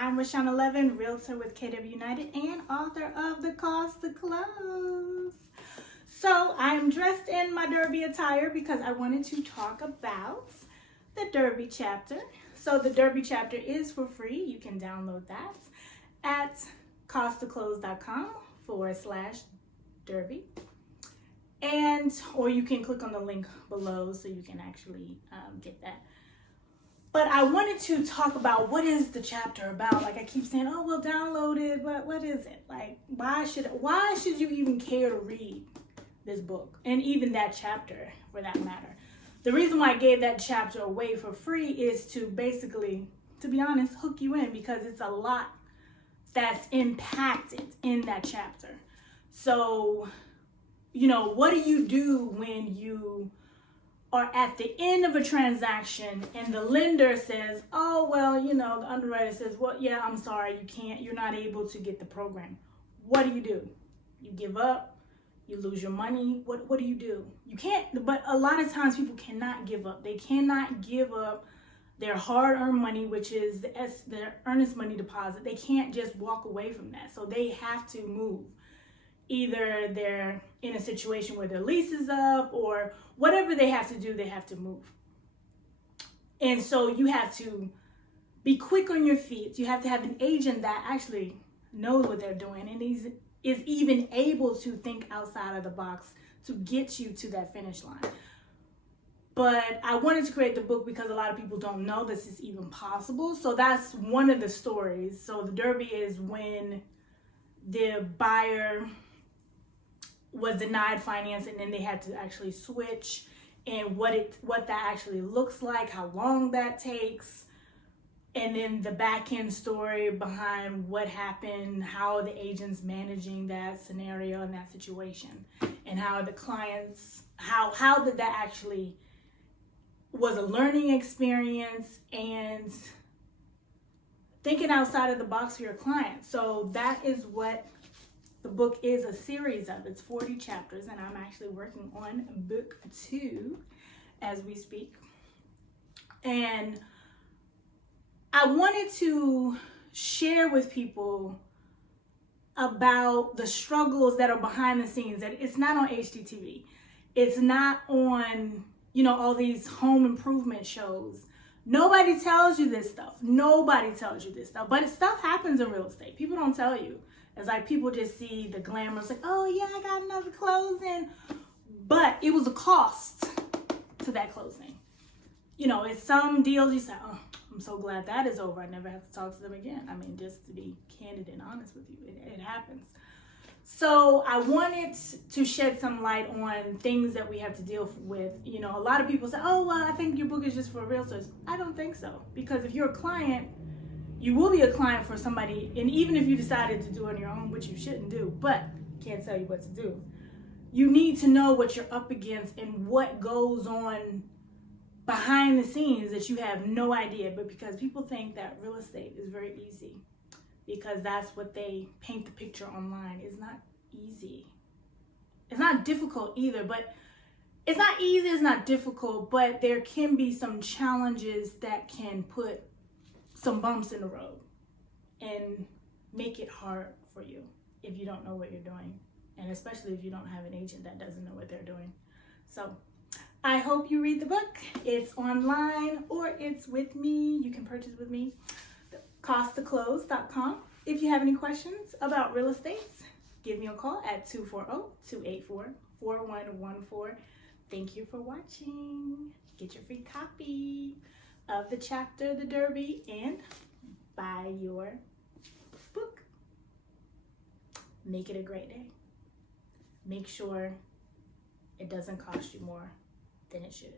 I'm ReShawna Leaven, Realtor with KW United and author of The Cost to Close. So I'm dressed in my Derby attire because I wanted to talk about the Derby chapter. So the Derby chapter is for free. You can download that at costtoclose.com/Derby. Or you can click on the link below so you can actually get that. But I wanted to talk about what is the chapter about. Like I keep saying, oh, well, download it, but what is it? Like, why should you even care to read this book? And even that chapter, for that matter. The reason why I gave that chapter away for free is to basically, to be honest, hook you in, because it's a lot that's impacted in that chapter. So, what do you do when you are at the end of a transaction and the lender says, oh, well, the underwriter says, well, yeah, I'm sorry, you're not able to get the program. What do? You give up, you lose your money. What do? You can't, but a lot of times people cannot give up. They cannot give up their hard-earned money, which is their earnest money deposit. They can't just walk away from that. So they have to move. Either they're in a situation where their lease is up or whatever they have to do, they have to move. And so you have to be quick on your feet. You have to have an agent that actually knows what they're doing and is even able to think outside of the box to get you to that finish line. But I wanted to create the book because a lot of people don't know this is even possible. So that's one of the stories. So the Derby is when the buyer was denied financing and then they had to actually switch, and what that actually looks like, how long that takes, and then the back end story behind what happened, how the agent's managing that scenario and that situation, and how the clients, how did that actually was a learning experience and thinking outside of the box for your client. So that is what the book is a series of. It's 40 chapters, and I'm actually working on book 2 as we speak. And I wanted to share with people about the struggles that are behind the scenes, that it's not on HGTV. It's not on, all these home improvement shows. Nobody tells you this stuff. Nobody tells you this stuff. But stuff happens in real estate. People don't tell you. It's like people just see the glamour. It's like, oh yeah, I got another closing. But it was a cost to that closing. It's some deals you say, oh, I'm so glad that is over. I never have to talk to them again. I mean, just to be candid and honest with you, it happens. So I wanted to shed some light on things that we have to deal with. A lot of people say, oh, well, I think your book is just for realtors. I don't think so. Because if you're a client, you will be a client for somebody, and even if you decided to do it on your own, which you shouldn't do, but can't tell you what to do, you need to know what you're up against and what goes on behind the scenes that you have no idea. But because people think that real estate is very easy, because that's what they paint the picture online. It's not easy. It's not difficult either, but it's not easy, it's not difficult, but there can be some challenges that can put some bumps in the road and make it hard for you if you don't know what you're doing, and especially if you don't have an agent that doesn't know what they're doing. So I hope you read the book. It's online or it's with me. You can purchase with me, costtoclose.com. If you have any questions about real estate, give me a call at 240-284-4114. Thank you for watching. Get your free copy of the chapter, The Derby, and buy your book. Make it a great day. Make sure it doesn't cost you more than it should.